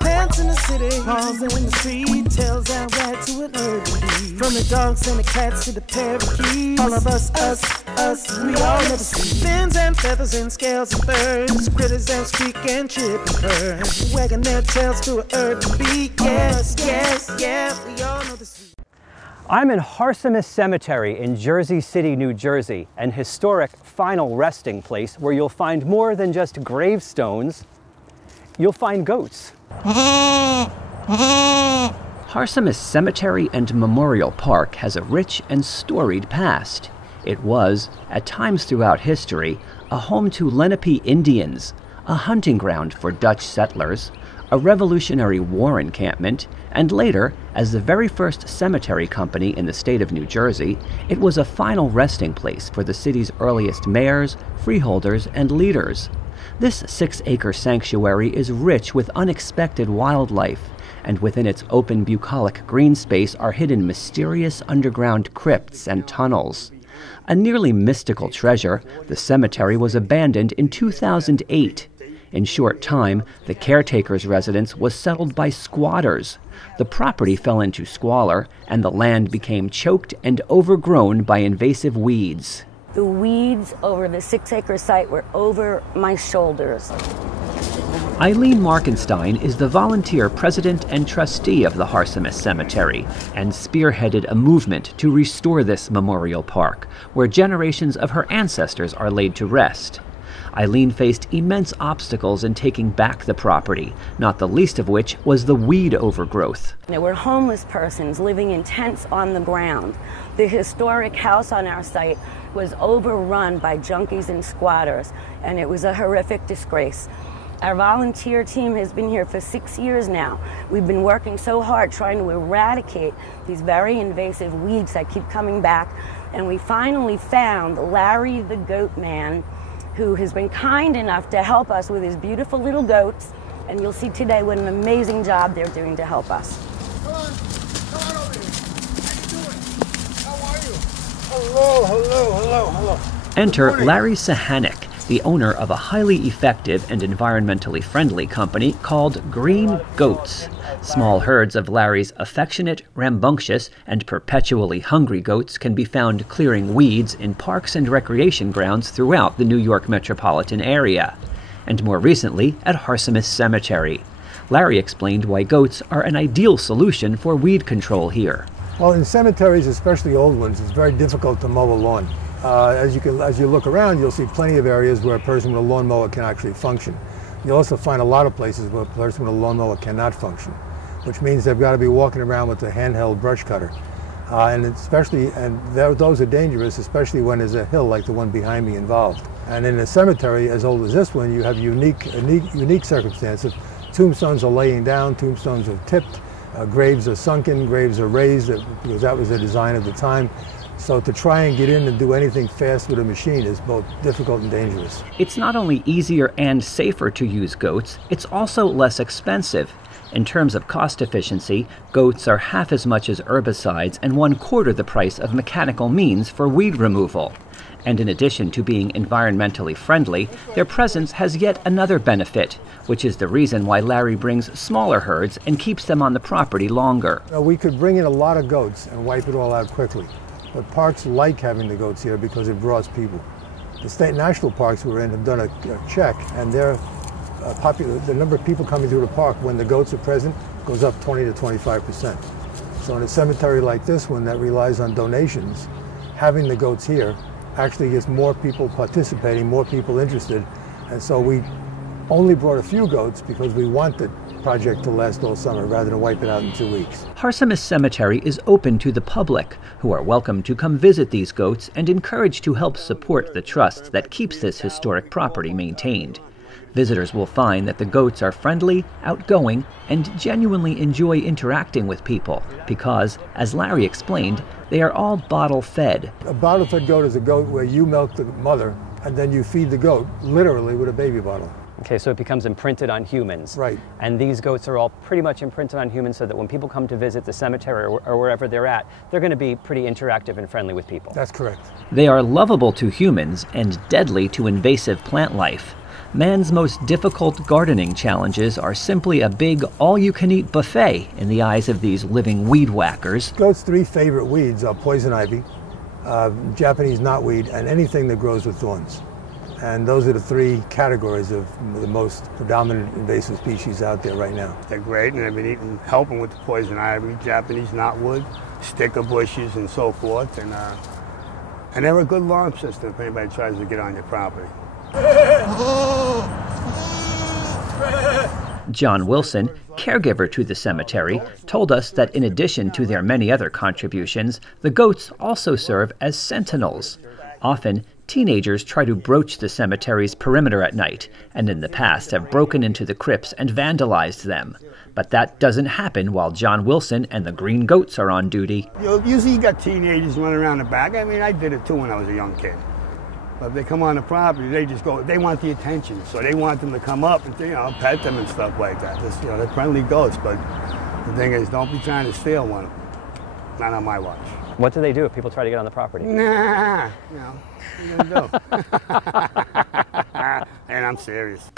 Plants in the city, palms in the street, tails out right to an urban beat. From the dogs and the cats to the parakeets, all of us, we all never see. Fins and feathers and scales and birds, critters and squeak and chip and purr, wagging their tails to an urban beat. Yes, we all know the sweet. I'm in Harsimus Cemetery in Jersey City, New Jersey, an historic final resting place where you'll find more than just gravestones. You'll find goats. Harsimus Cemetery and Memorial Park has a rich and storied past. It was, at times throughout history, a home to Lenape Indians, a hunting ground for Dutch settlers, a Revolutionary War encampment, and later, as the very first cemetery company in the state of New Jersey, it was a final resting place for the city's earliest mayors, freeholders, and leaders. This 6-acre sanctuary is rich with unexpected wildlife, and within its open bucolic green space are hidden mysterious underground crypts and tunnels. A nearly mystical treasure, the cemetery was abandoned in 2008. In short time, the caretaker's residence was settled by squatters. The property fell into squalor, and the land became choked and overgrown by invasive weeds. The weeds over the 6-acre site were over my shoulders. Eileen Markenstein is the volunteer president and trustee of the Harsimus Cemetery and spearheaded a movement to restore this memorial park, where generations of her ancestors are laid to rest. Eileen faced immense obstacles in taking back the property, not the least of which was the weed overgrowth. There were homeless persons living in tents on the ground. The historic house on our site was overrun by junkies and squatters, and it was a horrific disgrace. Our volunteer team has been here for 6 years now. We've been working so hard trying to eradicate these very invasive weeds that keep coming back, and we finally found Larry the Goat Man, who has been kind enough to help us with his beautiful little goats, and you'll see today what an amazing job they're doing to help us. Come on over here. How you doing? How are you? Hello. Enter Larry Sahanek, the owner of a highly effective and environmentally friendly company called Green Goats. Small herds of Larry's affectionate, rambunctious, and perpetually hungry goats can be found clearing weeds in parks and recreation grounds throughout the New York metropolitan area, and more recently at Harsimus Cemetery. Larry explained why goats are an ideal solution for weed control here. Well, in cemeteries, especially old ones, it's very difficult to mow a lawn. As you look around, you'll see plenty of areas where a person with a lawnmower can actually function. You'll also find a lot of places where a person with a lawnmower cannot function, which means they've got to be walking around with a handheld brush cutter. Those are dangerous, especially when there's a hill like the one behind me involved. And in a cemetery as old as this one, you have unique circumstances. Tombstones are laying down, tombstones are tipped, graves are sunken, graves are raised, because that was the design of the time. So to try and get in and do anything fast with a machine is both difficult and dangerous. It's not only easier and safer to use goats, it's also less expensive. In terms of cost efficiency, goats are half as much as herbicides and 1/4 the price of mechanical means for weed removal. And in addition to being environmentally friendly, their presence has yet another benefit, which is the reason why Larry brings smaller herds and keeps them on the property longer. We could bring in a lot of goats and wipe it all out quickly. But parks like having the goats here because it draws people. The state national parks we're in have done a check, and the number of people coming through the park when the goats are present goes up 20 to 25%. So in a cemetery like this one that relies on donations, having the goats here actually gets more people participating, more people interested. And so we only brought a few goats because we want the project to last all summer rather than wipe it out in 2 weeks. Harsimus Cemetery is open to the public, who are welcome to come visit these goats and encouraged to help support the trust that keeps this historic property maintained. Visitors will find that the goats are friendly, outgoing, and genuinely enjoy interacting with people because, as Larry explained, they are all bottle-fed. A bottle-fed goat is a goat where you milk the mother and then you feed the goat, literally with a baby bottle. Okay, so it becomes imprinted on humans. Right. And these goats are all pretty much imprinted on humans so that when people come to visit the cemetery or wherever they're at, they're going to be pretty interactive and friendly with people. That's correct. They are lovable to humans and deadly to invasive plant life. man's most difficult gardening challenges are simply a big all-you-can-eat buffet in the eyes of these living weed whackers. Goat's three favorite weeds are poison ivy, Japanese knotweed, and anything that grows with thorns. And those are the three categories of the most predominant invasive species out there right now. They're great, and I've been helping with the poison ivy, Japanese knotweed, sticker bushes, and so forth. And they're a good alarm system if anybody tries to get on your property. John Wilson, caregiver to the cemetery, told us that in addition to their many other contributions, the goats also serve as sentinels. Often, teenagers try to broach the cemetery's perimeter at night, and in the past have broken into the crypts and vandalized them. But that doesn't happen while John Wilson and the Green Goats are on duty. Usually you got teenagers running around the back. I mean, I did it too when I was a young kid. But if they come on the property, they just go, they want the attention. So they want them to come up and, pet them and stuff like that. Just, they're friendly goats, but the thing is, don't be trying to steal one. Not on my watch. What do they do if people try to get on the property? Nah, what are you gonna do? And I'm serious.